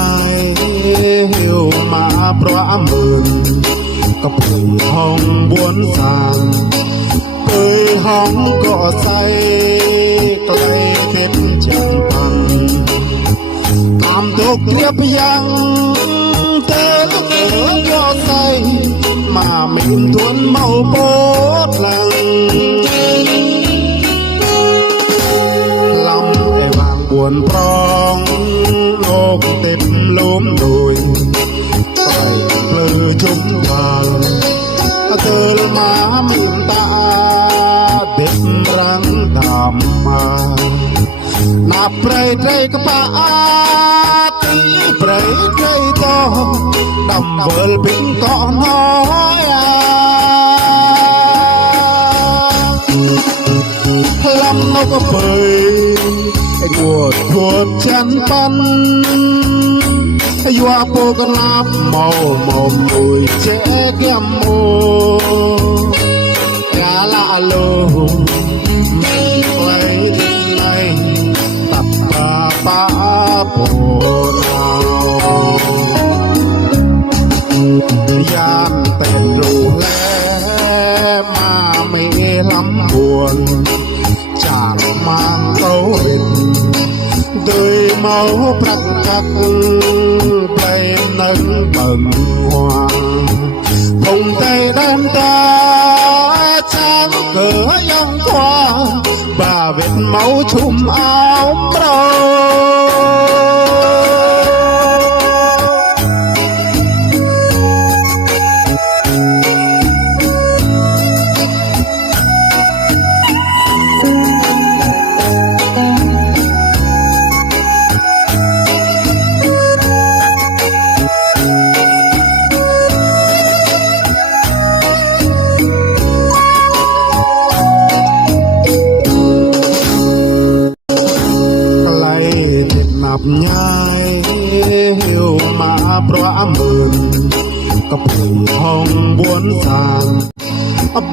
nhai hiểu mà bõa mượn có bụi hồng buồn sàn cười hóng cọ say clay kết chẳng bằng làm tục tiếp yang tê lúc cửa cọ say mà mình tuôn màu bốt lằng lòng e vàng buồn prong ôm tết lúm đùi tay lơ chúng vào từ má mình ta đêm răng đàm mà nạp rây rây cái ba tí rây rây to đầm vỡ bình có nói lâm nó có bơi nguột nguột chân pan Yua po con lap màu màu mùi trẻ kem mô Cá lạ lô Mình lấy đến này Tập ba bồ nào Gian tên rù lẽ Mà mê lắm buồn Chẳng mang câu hình Tươi máu prắc khắc Play nâng bần hoàng Cùng tay đem ta Sáng cửa dòng qua Bà vết máu chùm áo đâu nạp nhai hiểu mà bõa mượn có bụi hồng buồn sàn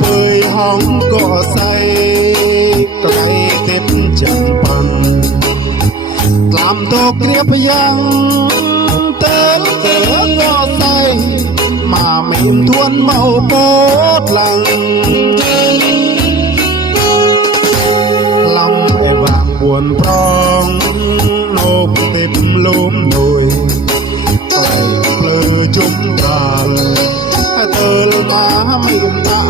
bơi hóng cọ say clay kết chẳng bằng làm tục tiếp yang tên cửa cọ say mà mình thuần màu bốt lằng lòng e vàng buồn prong ôm tết lúm đùi tay lơ chúng đàn từ má mình ta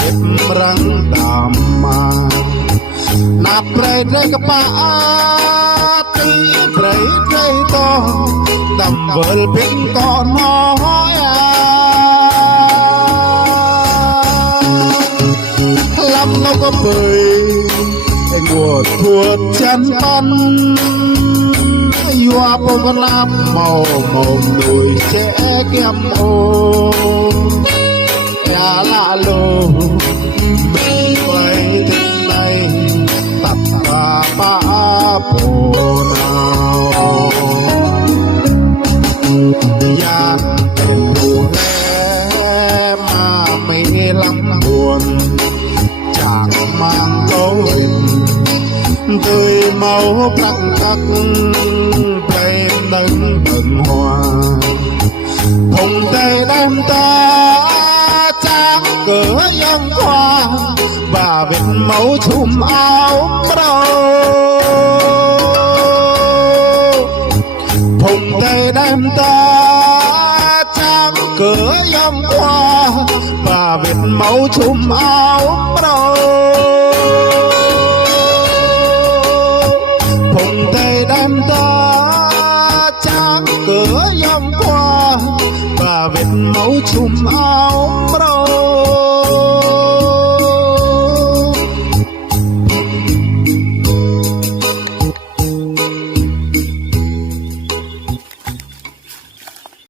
đêm răng đàm mà nạp rây rây cái ba tí rây rây to đầm vỡ bình có nói lâm nó có bơi nguột thuột chân pan Yua po con lap màu màu đùi trẻ kem ô Cá lạ lô Mình lấy đến này Tập ba bồ nào Gian tên rù lẽ Mà mê lắm buồn Chẳng mang câu hình Tươi máu prắc khắc Play nâng bần hoa Cùng tay đem ta Tráng cửa dòng qua Và vết máu chùm áo đâu Cùng tay đem ta Tráng cửa dòng qua Và vết máu chùm áo đâu Cùng tay đem ta Tráng cửa dòng qua Và vết máu chùm áo đâu